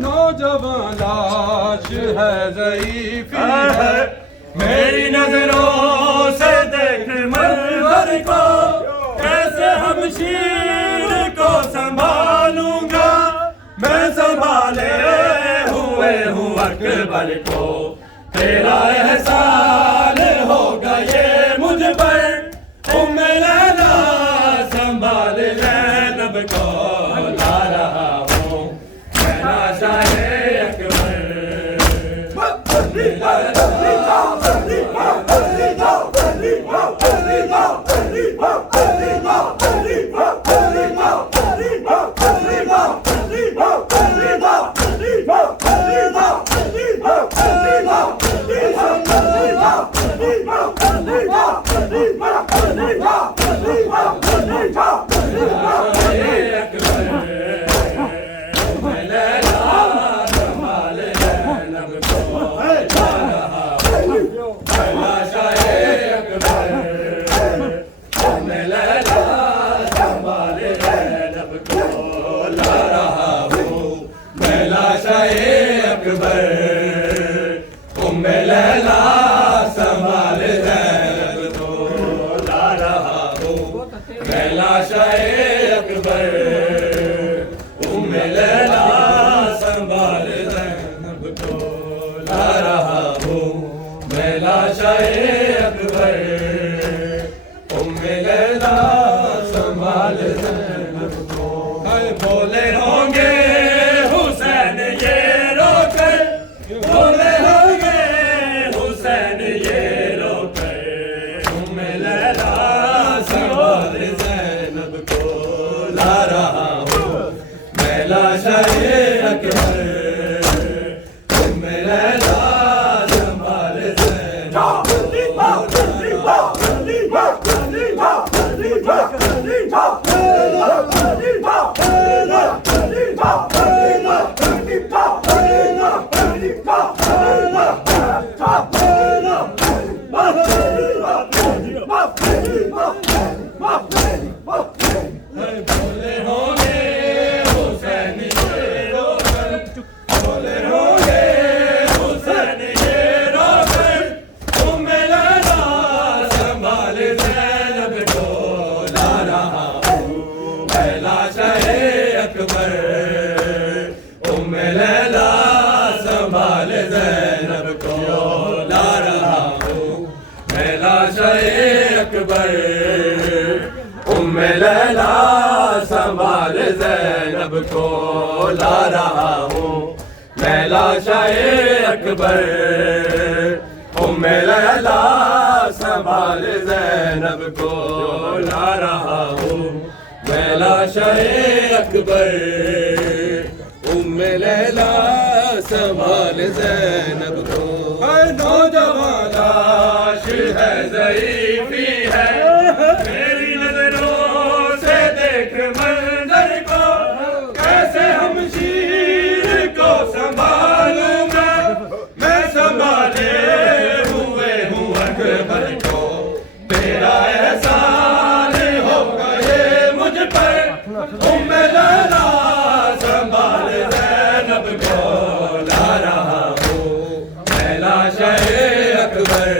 नौजवान लाश है ज़ईफ़ी है, मेरी नजरों से देख मंजर को, कैसे हमशीर को संभालूंगा मैं, संभाले हुए हूँ अकबर को, तेरा एहसान होगा ये मुझ पर, उम्मे लैला संभाल ज़ैनब को, ला रहा हूँ मैं शाहे अकबर। बोले होंगे हुसैन ये रोकर, बोले होंगे हुसैन ये रोकर, उम्मे लैला संभाल ज़ैनब को, ला रहा हूँ मैं लाशाए अकबर, उम्मे लैला संभाल ज़ैनब को ला रहा हूँ मैं लाशाए अकबर उम्मे लैला संभाल ज़ैनब को ला रहा हूँ मैं लाशाए अकबर उम्मे लैला संभाल ज़ैनब को नौजवान लाश है ज़ईफ़ी है मेरी नजरों से देख मंजर को कैसे हम शीर को संभालूं मैं संभाले हुए हूँ अकबर को तेरा एहसान होगा ये मुझ पर उम्मे लैला संभाल ज़ैनब को ला रहा हूँ मैं लाशाए अकबर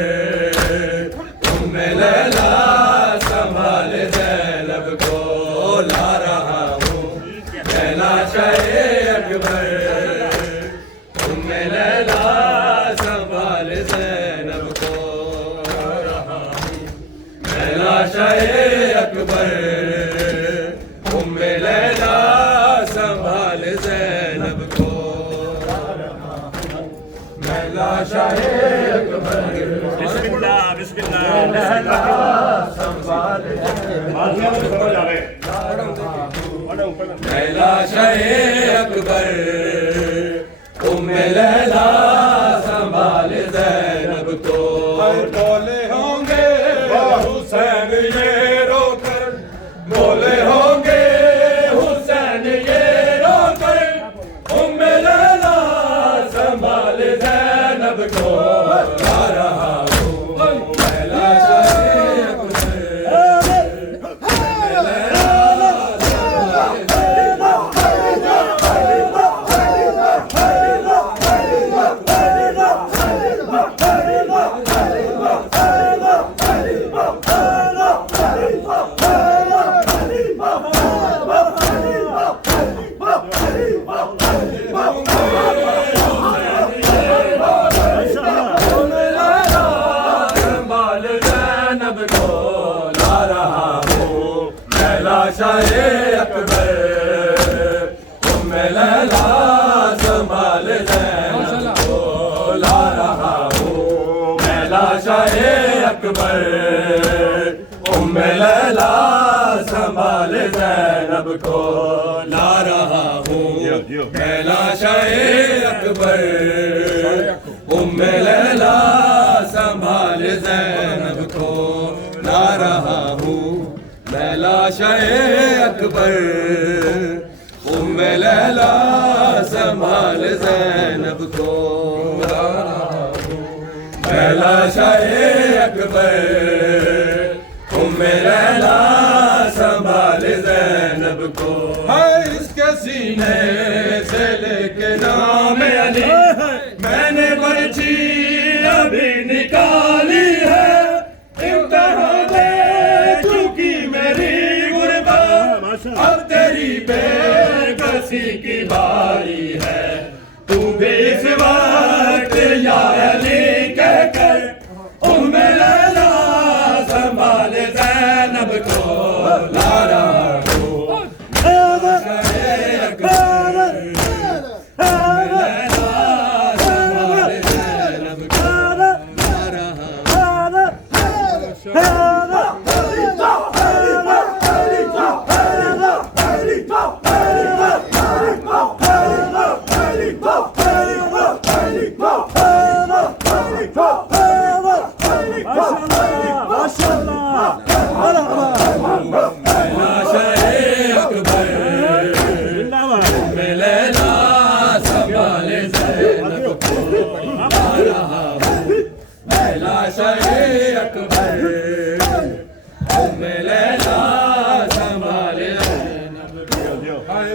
उम्मे लैला संभाल ज़ैनब को ला रहा हूँ मैं लाशाए अकबर उम्मे लैला संभाल ज़ैनब को ला रहा हूँ मैं लाशाए अकबर उम्मे लैला संभाल ज़ैनब को मैं लाशाए अकबर बिस्मिल्लाह बिस्मिल्लाह संभाल बिस्मिल्लाह मैं लाशाए अकबर उम्मे लैला संभाल ज़ैनब को बोले होंगे हुसैन ये रोकर बोले होंगे हुसैन ये रोकर उम्मे लैला संभाल ज़ैनब को ला रहा हूँ मैं लाशाए अकबर उम्मे लैला संभाल ज़ैनब को ला रहा हूँ मैं लाशाए अकबर उम्मे लैला संभाल ज़ैनब को ला रहा हूँ मैं लाशाए अकबर उम्मे लैला संभाल ज़ैनब को ला रहा हूँ मैं लाशाए अकबर उम्मे लैला संभाल ज़ैनब को ला रहा हूँ मैं लाशाए अकबर उम्मे लैला संभाल ज़ैनब को ला रहा हूँ मैं लाशाए अकबर उम्मे लैला संभाल ज़ैनब को इसके सीने से लेके नाम अली मैंने पर्ची अभी निकाली है इम्तिहान दे चुकी मेरी गुर्बत अब तेरी बेबसी की बारी है तू भी इस वक्त या अली कहकर उम्मे लैला संभाल ज़ैनब को ला रहा हूँ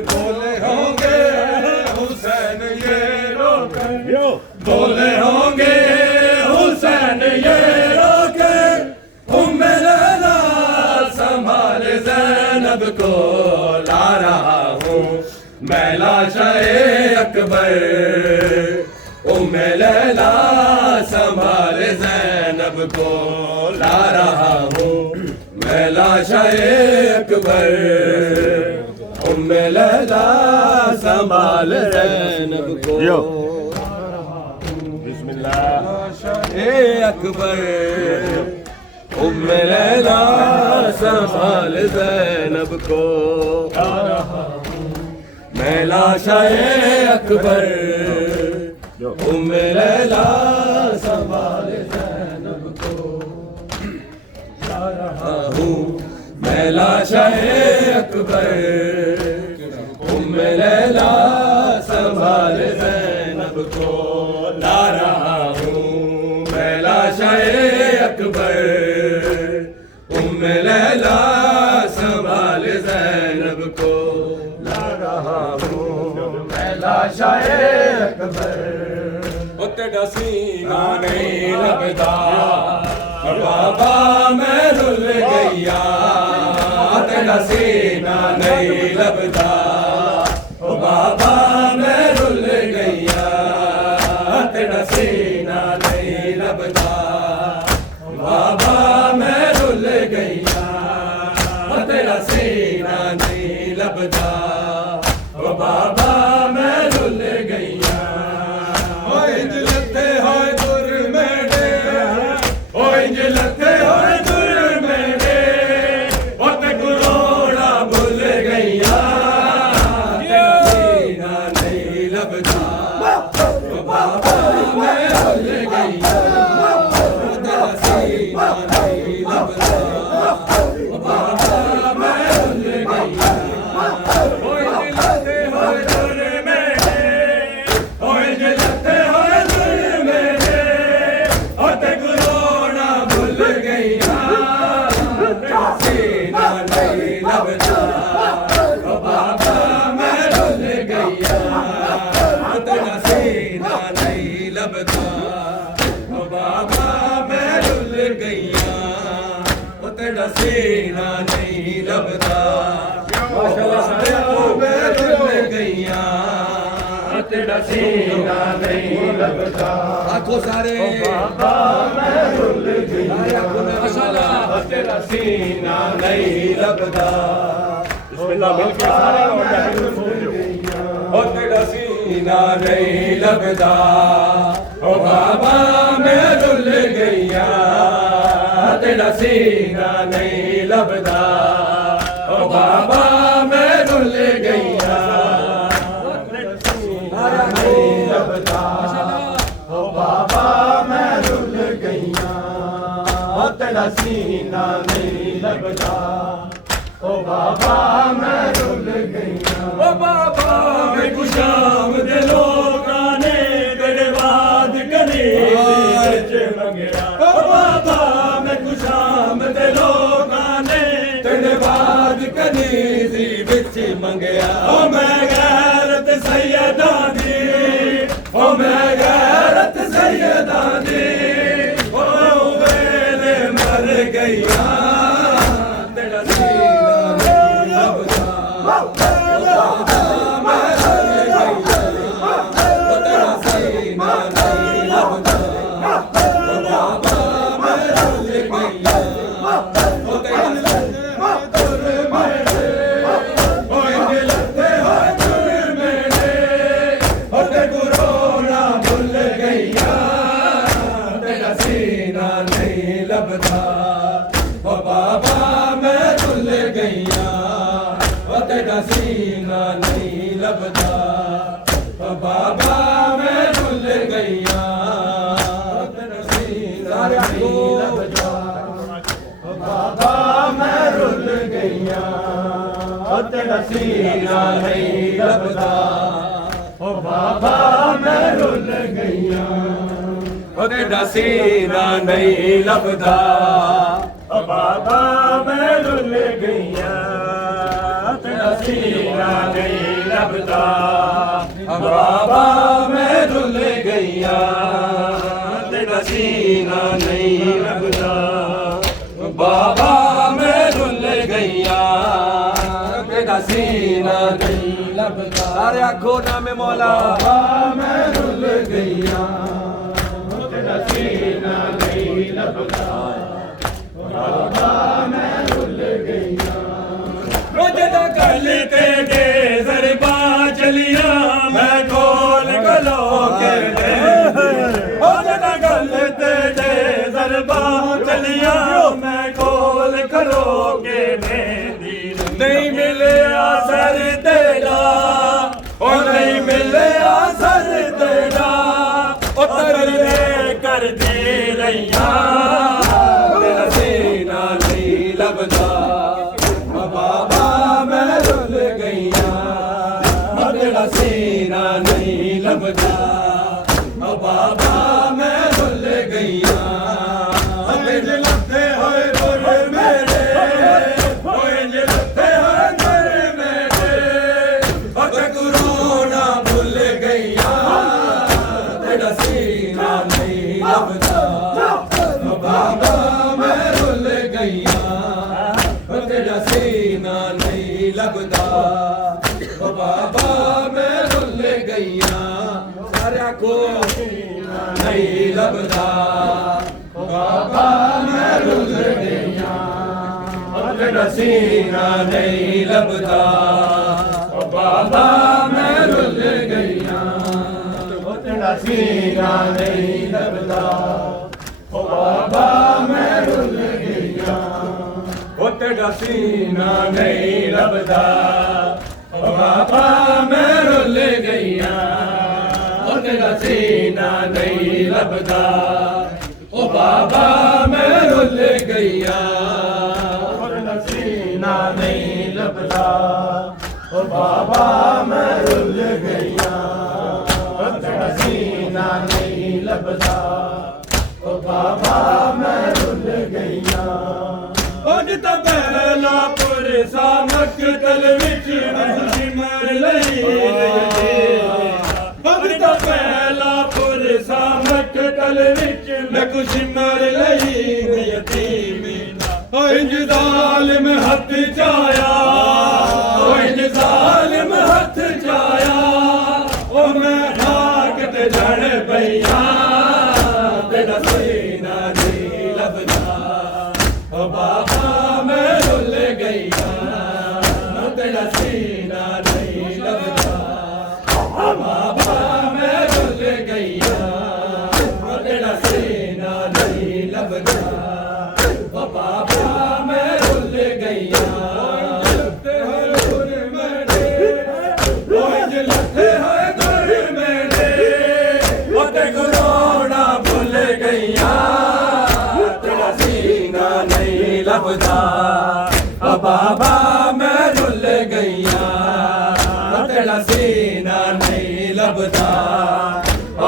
बोले होंगे हुसैन ये रोकर बोले होंगे हुसैन ये रोकर उम्मे लैला संभाल ज़ैनब को ला रहा हूँ मैं लाशाए अकबर उम्मे लैला संभाल ज़ैनब को ला रहा हूँ मैं लाशाए अकबर उम्मे लैला संभाल ज़ैनब को बिस्मिल्लाह ए अकबर उम्मे लैला संभाल ज़ैनब को मैं लाशाए अकबर उम्मे लैला संभाल ज़ैनब को जा रहा हूँ मैं लाशाए अकबर उम्मे लैला संभाल ज़ैनब को ला रहा हूँ मैं लाशाए अकबर उम्मे लैला संभाल ज़ैनब को ला रहा हूँ मैं लाशाए अकबर ओ तेरा सीना नहीं लगता बाबा मैं रुल गया तेरा सीना नहीं लगता ओ बाबा मैं रुल गया तेरा सीना नहीं लगता बाबा मैं रुल गया तेरा सीना नहीं लगता ओ बाबा मैं रुल गया ओ इंज लते होए दुर मेरे ओ इंज लते होए दुर मेरे ओ ते कुरोड़ा भूल गया तेरा सीना नहीं लगता ओ बाबा मैं भूल गया तेरा सीना नहीं लगता ओ बाबा मैं भूल गया ओ इंज लते होए दुर मेरे ओ इंज लते होए दुर मेरे ओ ते कुरोड़ा भूल गया तेरा सीना नहीं लगता ओ बाबा मैं भूल गया तेरा सीना नहीं लगता ओ बाबा मैं भूल गया तेरा सीना नहीं लगता मैं भूल गया तेरा सीना नहीं लगता आंखों सारे बाबा मैं भूल गया तेरा सीना नहीं लगता बिस्मिल्लाह मिलके सारे और जाके ओ तेरा सीना नहीं लगता ओ बाबा मैं रुल गया तेरा सीना नहीं लगता ओ बाबा मैं रुल गया तेरा सीना नहीं लगता ओ बाबा मैं रुल गया तेरा सीना नहीं लगता ओ बाबा मैं रुल गया ओ बाबा मैं खुशाम दे लोकां ने तेरे बाद कनी विच मंगया ओ बाबा मैं खुशाम दे लोकां ने तेरे बाद कनी विच मंगया ओ मैं गैरत सैयदा दी ओ मैं गैरत सैयदा दी ओ वेले मर गया तेरा सीना नहीं लगता ओ बाबा मैं रुल गया तेरा सीना नहीं लगता ओ बाबा मैं रुल गया ओ तेरा सीना दुर मेरे ओ इंज लते होए दुर मेरे ओ ते कुरोड़ा भूल गया तेरा सीना नहीं लगता ओ बाबा मैं रुल गया ओ तेरा सीना नहीं लगता ओ बाबा मैं रुल गया तेरा सीना नहीं लगता ओ बाबा मैं रुल गया तेरा सीना नहीं लगता ओ बाबा मैं रुल गया तेरा सीना नहीं लगता ओ बाबा मैं रुल गया तेरा सीना नहीं लगता ओ बाबा मैं रुल गया तेरा सीना नहीं लगता ओ बाबा मैं रुल गया तेरा सीना नहीं लगता सारे आंखों नाम मौला बाबा मैं रुल गया तेरा सीना नहीं लगता बाबा मैं रुल गया रोजे तक कल तेरे ज़रबा चलिया मैं खोल कलो के दे ओ जना कल तेरे ज़रबा चलिया मैं खोल कलो के दे नहीं मिले असर तेरा ओ नहीं मिले असर तेरा ओ तरले कर दे रैया तेरा सीना नहीं लभदा बाबा मैं रुल गईया तेरा सीना नहीं लभदा बाबा मैं रुल गईया इंज लथे होए गोरे मेरे इंज लथे होए गोरे मेरे गुरु ना भूल गईया तेरा सीना नहीं लभदा बाबा मैं रुल गईया तेरा सीना नहीं लभदा बाबा मैं रुल गईया सारा को नहीं लभदा बाबा मैं रुल गईया तेरा सीना नहीं लभदा बाबा मैं रुल गईया तेरा सीना नहीं लभदा बाबा मैं रुल गईया तेरा सीना नहीं लभदा बाबा मैं रुल गईया तेरा सीना नहीं लभदा बाबा मैं रुल गईया तेरा सीना नहीं लभदा बाबा मैं रुल गईया तेरा सीना नहीं लभदा बाबा मैं रुल गईया जिता पहला पुर सामक तल विच खुशी मर लई जिता पहला पुर सामक तल विच मैं खुशी मर लई यतीमी इंज जालिम हथ जाया इंज जालिम हथ जाया ओ मैं खाक ते जड़ पईया तेरा सीना नहीं लभदा बाबा मैं रुल गईया तेरा सीना नहीं लभदा बाबा मैं रुल गईया तेरा सीना नहीं लभदा बाबा मैं रुल गईया लथे होए गुर मेरे ते गुरोना भूल गईया तेरा सीना नहीं लभदा बाबा मैं रुल गईया तेरा सीना नहीं लभदा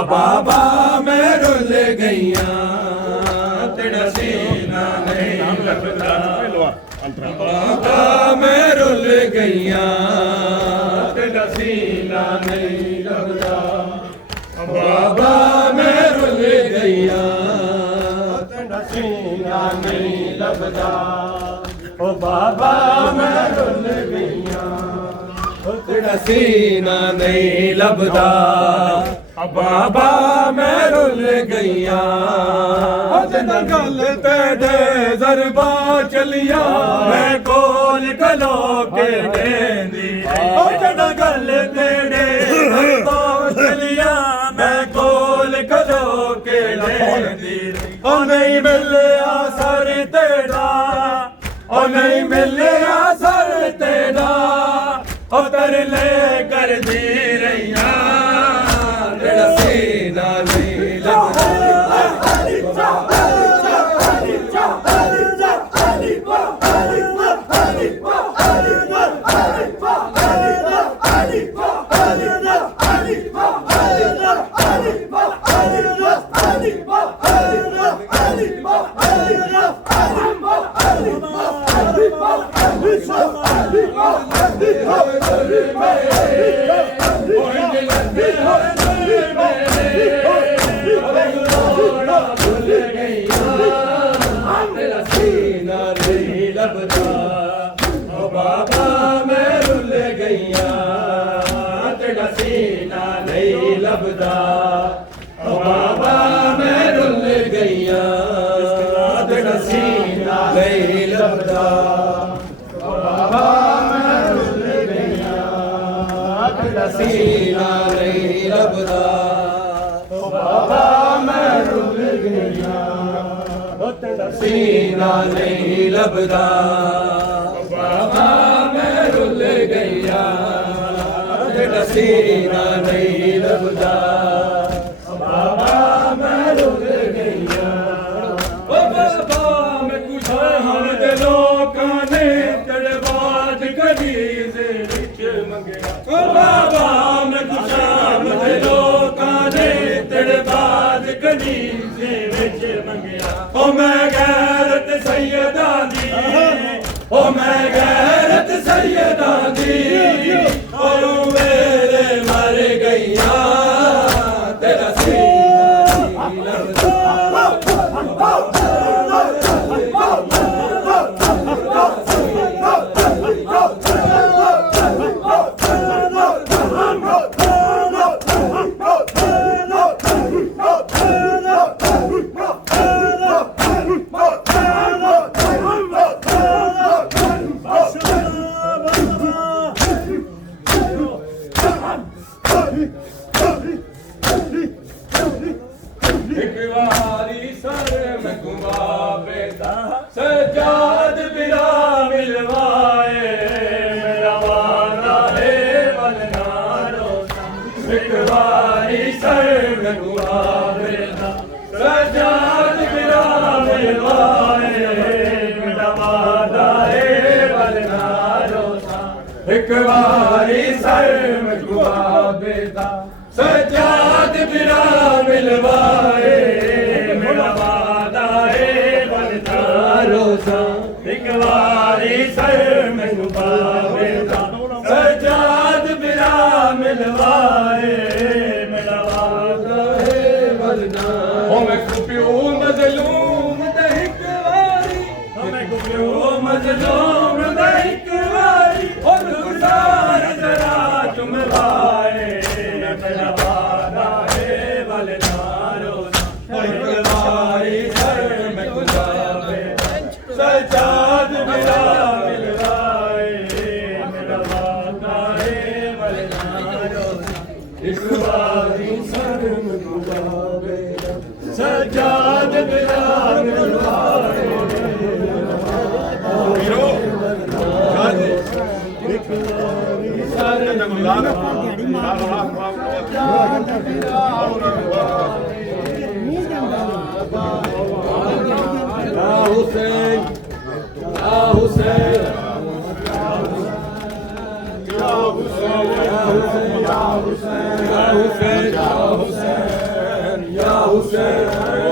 बाबा मैं रुल गईया तेरा सीना नहीं लभदा बाबा मैं रुल गईया तेरा सीना नहीं लभदा बाबा मैं रुल गईया तेरा सीना नहीं लभदा ओ बाबा मैं रुल गईया तेरा सीना नहीं लभदा बाबा मैं रुल गईया जना गल तेरे ज़रबा चलिया मैं कोल कलो के देंदी जना गल तेरे ज़रबा चलिया मैं कोल कलो के देंदी ओ नहीं मिले असर तेरा ओ नहीं मिले असर तेरा ओ तरले कर दी रैया तेरा सीना नहीं बाबा मैं रुल गईया तेरा सीना नहीं लभदा बाबा मैं रुल गईया तेरा सीना नहीं लभदा बाबा मैं रुल सीना नहीं लभदा ओ बाबा मैं रुल गया सीना नहीं लभदा बाबा मैं रुल गया तेरा सीना नहीं लभदा बाबा मैं रुल गया ओ बाबा मैं कुछ हम दे लोकां ने तेरे बाज कदीज विच मंगया ओ बाबा मैं कुछ हम दे लोकां ने तेरे बाज कदीज विच मंगया ओ मैं गैरत सैयदा दी ओ मैं गैरत सैयदा दी ओ मेरे मर गईया तेरा सीना सजाद बिरा मिलवाए मेरा वादा है वलनारो एक बारी सर में गुआवेदा सजाद बिरा मिलवाए मेरा वादा है वलनारो एक बारी सर में गुआवेदा सजाद बिरा मिलवाए मेरा वादा है रोज़ा एक बारी सर में गुबावेदा सजाद बिरा मिलवाए मेरा वादा है वलना ओ मैं कुपियो मजलूम दहिक वारी ओ मैं कुपियो मजलूम दहिक वारी और गुजार जरा तुम लाए मेरा वादा है वलना रोज़ा एक बारी सर में गुबावे सजाद बिरा मिलवाए मेरा वादा है वलना एक बारी सर में गुबावे सजाद बिरा मिलवाए हीरो एक बारी सर में गुबावे हुसैन या हुसैन या हुसैन या हुसैन या हुसैन या हुसैन या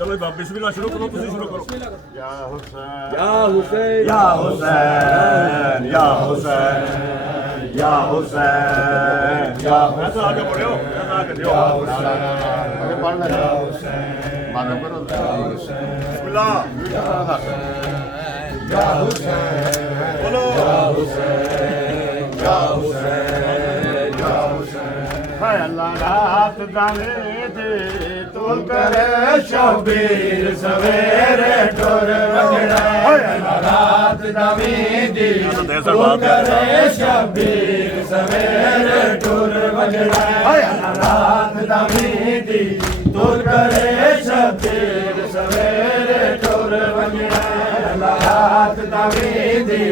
चलो बिस्मिल्लाह शुरू करो तुम शुरू करो या हुसैन या हुसैन या हुसैन या हुसैन या हुसैन या ऐसा आगे बढ़ो ऐसा आगे दियो या हुसैन आगे बढ़ना या हुसैन मालूम करो या हुसैन बिस्मिल्लाह या हुसैन बोलो या हुसैन या हुसैन या हुसैन हाय अल्लाह रात दाने दे तू करे शबीर सवेरे टुर वजड़ा हाय अल्लाह रात दाने दे तू करे शबीर सवेरे टुर वजड़ा हाय अल्लाह रात दाने दे तू करे शबीर सवेरे टुर वजड़ा अल्लाह रात दाने दे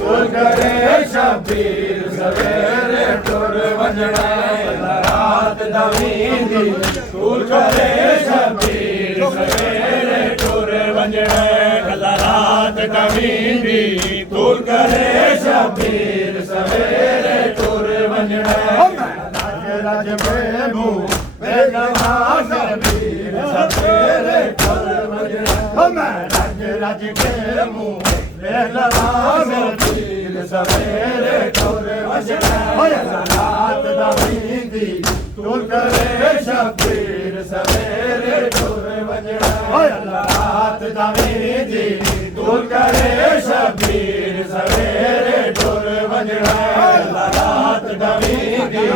तू करे शबीर सवेरे टुर वजड़ा रात दवींदी तूल करे शबीर सवेरे टुर वंजड़ा अल्लाह रात दवींदी तूल करे शबीर सवेरे टुर वंजड़ा राज बेबू बेगमा शबीर सवेरे टुर वंजड़ा मैं राज बेबू बेगमा शबीर सवेरे टुर वंजणा होए रात दा मींदी टुर करे शबीर सवेरे टुर वंजणा होए रात दा मींदी टुर करे शबीर सवेरे टुर वंजणा रात दा मींदी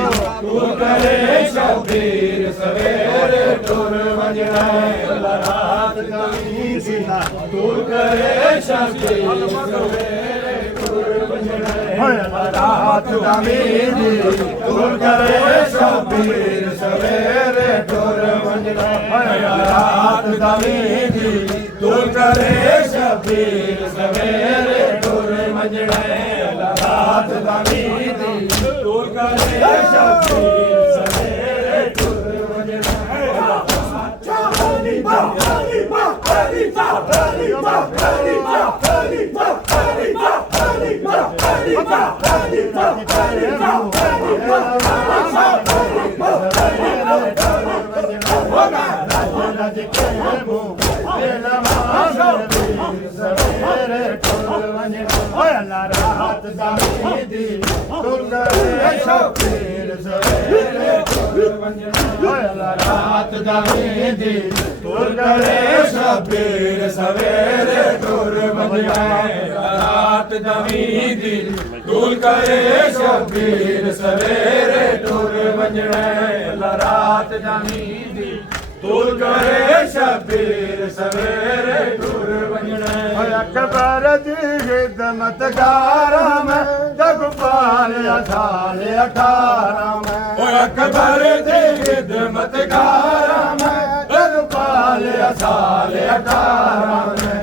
टुर करे शबीर सवेरे टुर वंजणा रात दा मींदी टुर करे शबीर सवेरे टुर वंजणा रात दा मींदी टुर करे शबीर सवेरे टुर वंजणा रात दा मींदी टुर करे शबीर सवेरे टुर वंजणा रात दा मींदी टुर करे शबीर सवेरे टुर वंजणा रात दा मींदी टुर करे शबीर सवेरे टुर वंजणा रात दा मींदी टुर करे शबीर सवेरे टुर वंजणा रात दा मींदी टुर करे शबीर सवेरे टुर वंजणा रात दा मींदी टुर करे शबीर सवेरे टुर वंजणा अकबर दी खिदमत गारा में जगपाल असाल 18 में अकबर दी खिदमत गारा में जगपाल असाल 18 में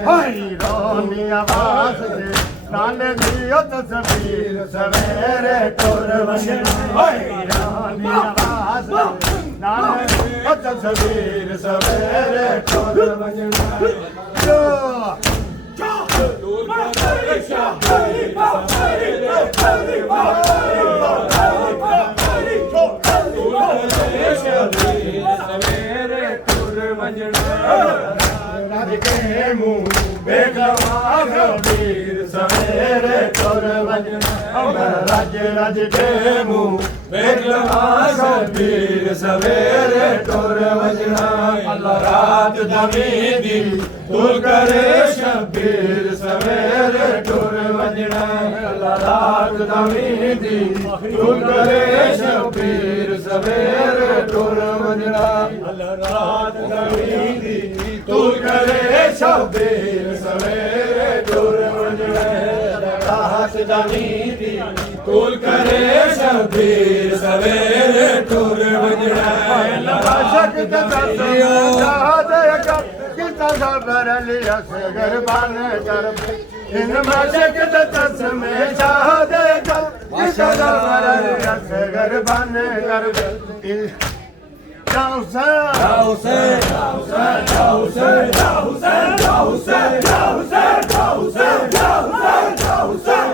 रोनी आवाज दे नाले दियो तस्वीर सवेरे टुर वंजणा रोनी आवाज दे नाले दियो तस्वीर सवेरे टुर वंजणा सवेरे टुर वंजणा राज राज के मुंह बेगलवा शबीर सवेरे टुर वंजणा अल्लाह रात दा मींदी टुर करे शबीर सवेरे टुर वंजणा अल्लाह रात दा मींदी टुर करे शबीर सवेरे टुर वंजणा अल्लाह रात दा मींदी टुर करे शबीर सवेरे टुर वंजणा रात दा मींदी टुर करे शबीर सवेरे टुर वंजणा लबाशक तदरियो जादेगा कितना खबर लिया सगर बन कर इन माशक तस्मे जादेगा कितना खबर लिया सगर बन कर Hussein, Hussein, Hussein, Hussein, Hussein, Hussein, Hussein, Hussein, Hussein, Hussein,